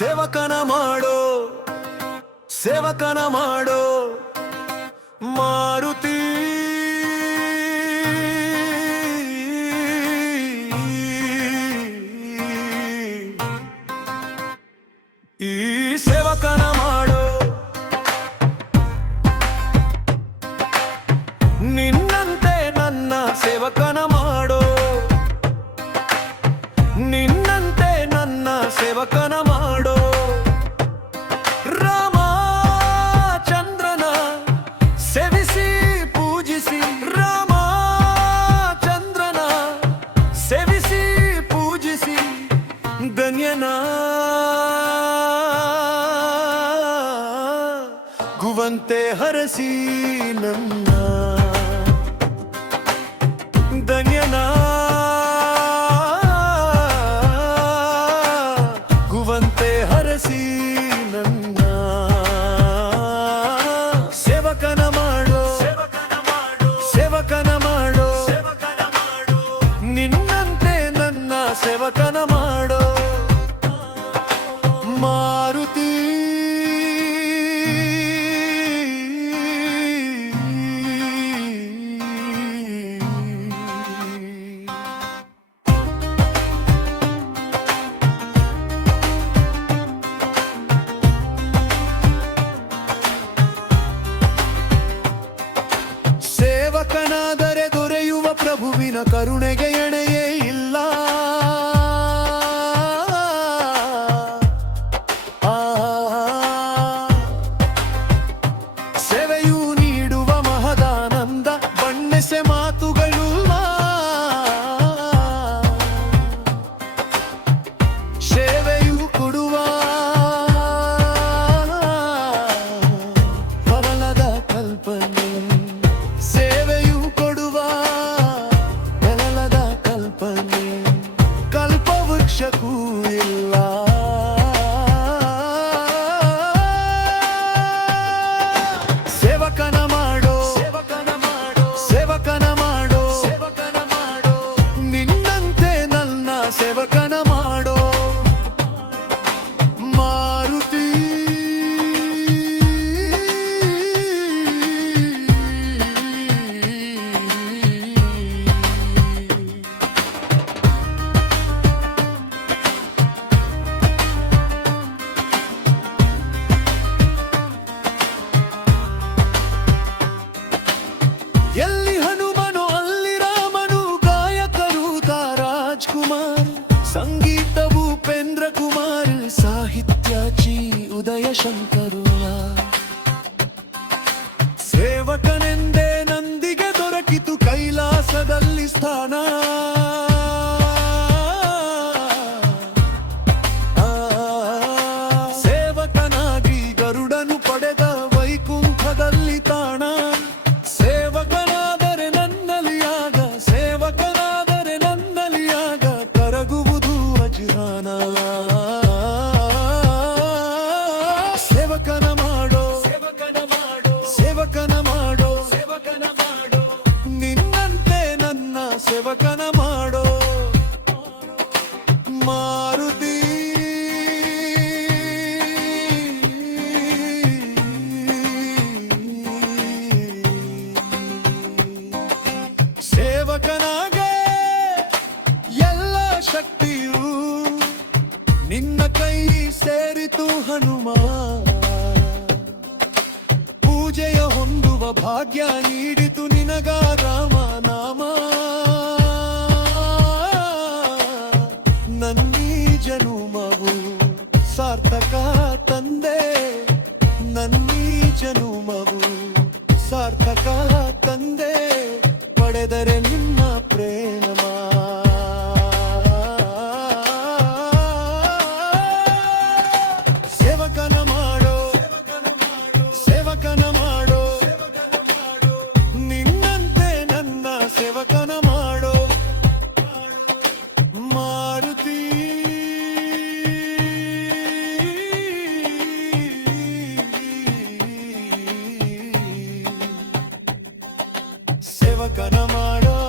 ಸೇವಕನ ಮಾಡೋ ಸೇವಕನ ಮಾಡೋ ಮಾರುತಿ. ಈ ಸೇವಕನ ಮಾಡೋ ನಿನ್ನಂತೆ ನನ್ನ ಸೇವಕನ ಮಾಡೋ, ನಿನ್ನಂತೆ ನನ್ನ ಸೇವಕನ ಮಾಡೋ. ರಾಮಚಂದ್ರನ ಸೇವಿಸಿ ಪೂಜಿಸಿ, ರಾಮಚಂದ್ರನ ಸೇವಿಸಿ ಪೂಜಿಸಿ ಧನ್ಯನ ಗುವಂತೆ ಹರಸಿ ನನ್ನ ಧನ್ಯನ ಗುವಂತೆ ಹರಸಿ ನನ್ನ. ಸೇವಕನ ಮಾಡೋ ಸೇವಕನ ಮಾಡೋ ನಿನ್ನಂತೆ ನನ್ನ ಸೇವಕನ ಮಾಡೋ ಮಾರುತಿ. ಸೇವಕನಾದರೆ ದೊರೆಯುವ ಪ್ರಭುವಿನ ಕರುಣೆಗೆ ಎಣೆಯೇ ಇಲ್ಲ. ಸೇವೆಯು ನೀಡುವ ಮಹದಾನಂದ ಬಣ್ಣಸೆ ಮಾತುಗಳು. ಸೇವೆಯು ಕೊಡುವ ಬರಲದ ಕಲ್ಪನೆ, ಸೇವೆಯು ಕೊಡುವ ಬೆಳಲದ ಕಲ್ಪನೆ, ಕಲ್ಪವೃಕ್ಷಕ್ಕೂ ಇಲ್ಲ. ಸೇವಕನ ಮಾಡೋ ಸೇವಕನ ಮಾಡೋ ನಿನ್ನಂತೆ ನನ್ನ ಸೇವಕನ ಮಾಡೋ ಮಾರುತಿ. ಎಲ್ಲಿ ಹನುಮನು ಅಲ್ಲಿ ರಾಮನು, ಗಾಯಕರು ರಾಜ್ಕುಮಾರ್, ಸಂಗೀತ ಭೂಪೇಂದ್ರ ಕುಮಾರ್, ಸಾಹಿತ್ಯ ಚಿ ಉದಯ ಶಂಕರು. ಸೇವಕನೆಂದೇ ನಂದಿಗೆ ದೊರಕಿತು ಕೈಲಾಸದಲ್ಲಿ ಸ್ಥಾನ. ಸೇವಕನಾಗಿ ಗರುಡನು ಪಡೆದ ವೈಕುಂಠದಲ್ಲಿ ತಾಣ. ಸೇವಕನಾದರೆ ನನ್ನಲಿಯಾಗ ಕರಗುವುದು ಅಜ್ಞಾನ. ಸೇವಕನ ಮಾಡೋ ನಿನ್ನಂತೆ ನನ್ನ ಸೇವಕನ ಮಾಡೋ ಮಾರುತಿ. ಸೇವಕನಾಗೆ ಎಲ್ಲ ಶಕ್ತಿಯು ನಿನ್ನ ಕೈ ಸೇರಿತು ಹನುಮ. ಪೂಜೆಯ ಹೊಂದುವ ಭಾಗ್ಯ ನೀಡಿತು ನಿನಗ ರಾಮ ನಾಮ. ನನ್ನೀ ಜನುಮವು ಸಾರ್ಥಕ ತಂದೆ, ನನ್ನೀ ಜನುಮವು ಸಾರ್ಥಕ ತಂದೆ, ಪಡೆದರೆ ನಿನ್ನ ಪ್ರೇಮ. ಸೇವಕನ ಮಾಡೋ ನಿನ್ನಂತೆ ನನ್ನ ಸೇವಕನ ಮಾಡೋ ಮಾರುತಿ. ಸೇವಕನ ಮಾಡೋ